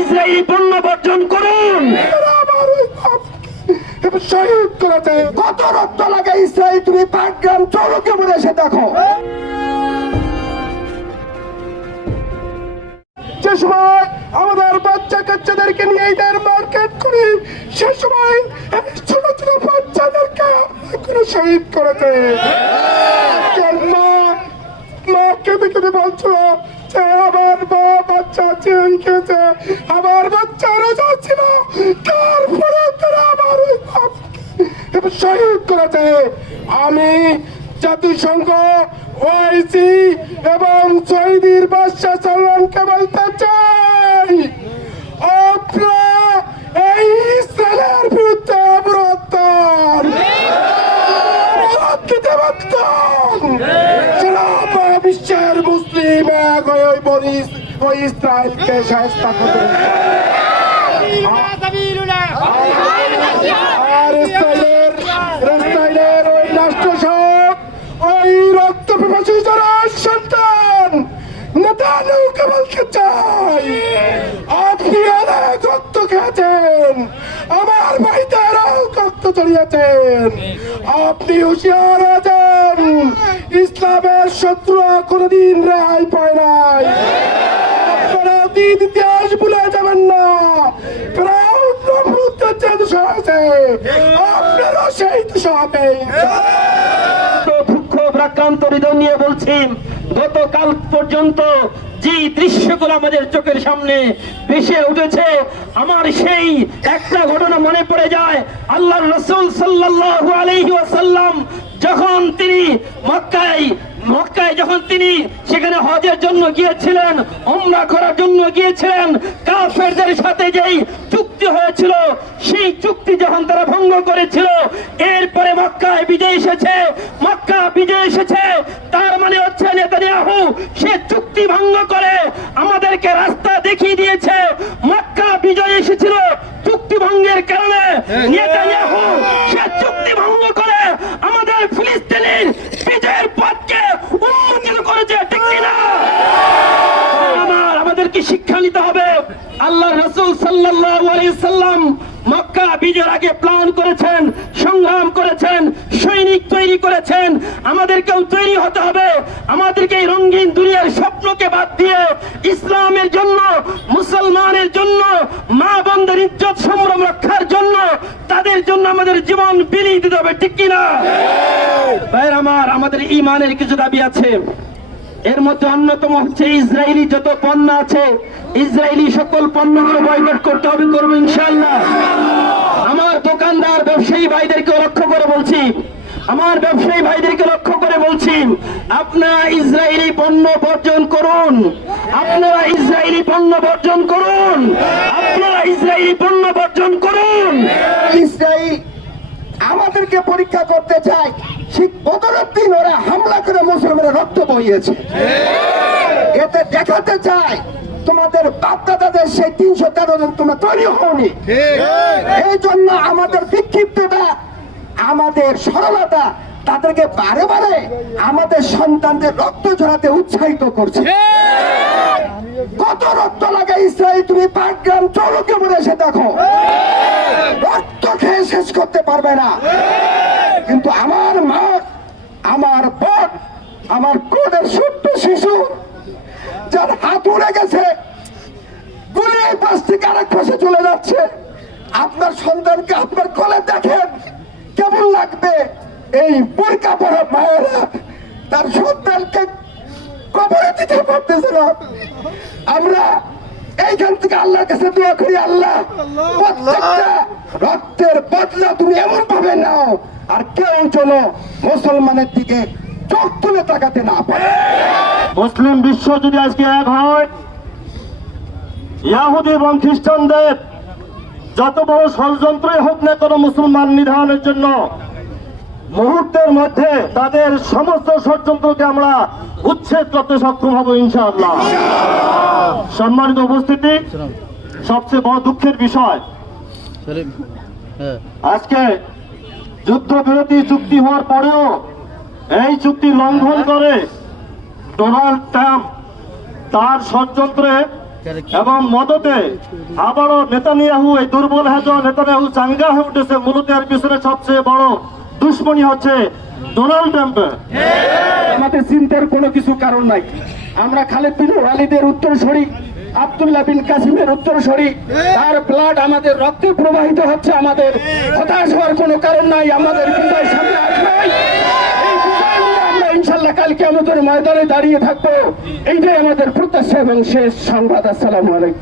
Israeli পণ্য বর্জন করুন। শহীদ করেছে। কত রক্ত লাগে ইসরায়েল তুমি পাটগ্রাম চৌরকে মনে এসে দেখো। যে সময় আমাদের বাচ্চা কাচ্চাদেরকে নিয়ে এদের মার্কেট করি, সে সময় ছোট ছোট বাচ্চাদেরকে করে শহীদ করেছে। জন্ম মা কেঁদে কেঁদে বলছিল যে, আমার মা বাচ্চা চেয়ে খেয়েছে আমার বাচ্চা রোজা ছিল তারপরে তারা আমার শহীদ করেছে আমি জাতিসংঘ, ওআইসি এবং শহীদের বাদশাহ সালমানকে বলতে চাই এই ইসরায়েলের বিরুদ্ধে অবরোধ দেন। অবরোধ দিতে বাধ্য হন। সারা বিশ্বের মুসলিম এক হয়ে ওই বনি ওই ইসরায়েলকে সাহায্য করতে আর ইসরায়েলের চাই। আপনি অনেক আমার ভাইদেরও রক্ত চড়িয়েছেন আপনি হুঁশিয়ার আছেন ইসলামের শত্রুরা কোনোদিন রেহাই পায় নাই। অতীত ইতিহাস ভুলে যাবেন না। যে গতকাল পর্যন্ত যে দৃশ্যগুলো আমাদের চোখের সামনে ভেসে উঠেছে, আমার সেই একটা ঘটনা মনে পড়ে যায়। আল্লাহ রসুল আলাইহি ওয়াসাল্লাম যখন তিনি মক্কায় মক্কায় যখন তিনি সেখানে হজের জন্য গিয়েছিলেন ওমরা করার জন্য গিয়েছিলেন কাফেরদের সাথে যেই চুক্তি হয়েছিল সেই চুক্তি যখন তারা ভঙ্গ করেছিল এরপরে মক্কায় বিজয় এসেছে মক্কা বিজয় এসেছে। তার মানে হচ্ছে নেতানিয়াহু সে চুক্তি ভঙ্গ করে আমাদেরকে রাস্তা দেখিয়ে দিয়েছে। মক্কা বিজয় এসেছিল চুক্তি ভঙ্গের কারণে। নেতানিয়াহু সে চুক্তি ভঙ্গ করে আমাদের ফিলিস্তিনের বিজয়ের পথকে উন্মোচন করেছে ঠিক কিনা আমার আমাদেরকে শিক্ষা নিতে হবে। আল্লাহ রসুল সাল্লাম মক্কা বিজয়ের আগে প্ল্যান করেছেন, সংগ্রাম করেছেন, সৈনিক তৈরি করেছেন। আমাদেরকেও তৈরি হতে হবে। আমাদেরকে এই রঙিন দুনিয়ার স্বপ্নকে বাদ দিয়ে ইসলামের জন্য, মুসলমানের জন্য মা বন্ধের ইজ্জত সম্ভ্রম রক্ষার জন্য তাদের জন্য আমাদের জীবন বিলিয়ে দিতে হবে, ঠিক কিনা? আমার, আমাদের ইমানের কিছু দাবি আছে। এর মধ্যে অন্যতম হচ্ছে ইসরায়েলি যত পণ্য আছে, ইসরায়েলি সকল পণ্যগুলো বয়কট করতে হবে, করব ইনশাল্লাহ আমার দোকানদার, ব্যবসায়ী ভাইদেরকে লক্ষ্য করে বলছি, আমার ব্যবসায়ী ভাইদেরকে লক্ষ্য করে বলছি আপনারা ইসরায়েলি পণ্য বর্জন করুন, আপনারা ইসরায়েলি পণ্য বর্জন করুন, আপনারা ইসরায়েলি পণ্য বর্জন করুন। ইসরায়েল আমাদেরকে পরীক্ষা করতে চায়। ঠিক বদরের দিন ওরা হামলা করে মুসলমানের রক্ত বইয়েছে এতে দেখাতে চায় তোমাদের বাপদাদাদের সেই তিনশো তেরো জন তোমরা তৈরি হওনি। এই জন্য আমাদের বিক্ষিপ্ততা আমাদের সরলতা তাদেরকে বারে বারে আমাদের সন্তানদের রক্ত ঝরাতে উৎসাহিত করছে। কত রক্ত লাগে ইসরায়েল তুমি পাটগ্রাম চৌরকে মনে এসে দেখো। রক্ত খেয়ে শেষ করতে পারবে না। আমার বোন আমার কোনের ছোট্ট শিশু যার হাত উড়ে গেছে গুলি এই পাশ থেকে আরেক পাশে চলে যাচ্ছে। আপনার সন্তানকে আপনার কোলে দেখেন কেমন লাগবে? এই বোরকা পরা মায়েরা তার সন্তানকে কবরে দিতে পারতেছে না। আমরা এইখান থেকে আল্লাহর কাছে দোয়া করি আল্লাহ প্রত্যেকটা রক্তের বদলা তুমি এমন ভাবে নাও, আর কেউ চলো মুসলমানের দিকে চোখ তুলে তাকাতে না পারে। মুসলিম বিশ্ব যদি আজকে এক হয়, ইয়াহুদি এবং খ্রিস্টানদের যত বড় ষড়যন্ত্রই হোক না কোনো মুসলমান নিধনের জন্য, মুহূর্তের মধ্যে তাদের সমস্ত ষড়যন্ত্রকে আমরা উচ্ছেদ করতে সক্ষম হব ইনশাআল্লাহ। সম্মানিত উপস্থিতি, সবচেয়ে বড় দুঃখের বিষয় আজকে যুদ্ধবিরতি চুক্তি হওয়ার পরেও এই চুক্তি লঙ্ঘন করে ডোনাল্ড ট্রাম্প তার ষড়যন্ত্রে এবং মদতে আবারও নেতানিয়াহু এই দুর্বল হেজ নেতানিয়াহু চাঙ্গা হয়ে উঠেছে মূলত এর পিছনে সবচেয়ে বড় দুশ্মনী হচ্ছে ডোনাল্ড ট্রাম্পের আমাদের চিন্তার কোনো কিছু কারণ নাই। আমরা খালেদ বিন ওয়ালিদের উত্তরসূরি আব্দুল্লাহ বিন কাসিমের উত্তরসরি। তার ব্লাড আমাদের রক্তে প্রবাহিত হচ্ছে, আমাদের হতাশ হওয়ার কোনো কারণ নাই, আমাদের বিজয় সামনে আসবে। ইনশাল্লাহ কালকে আমাদের ময়দানে দাঁড়িয়ে থাকব। এইটাই আমাদের প্রত্যাশা এবং শেষ সংবাদ। আসসালামু আলাইকুম।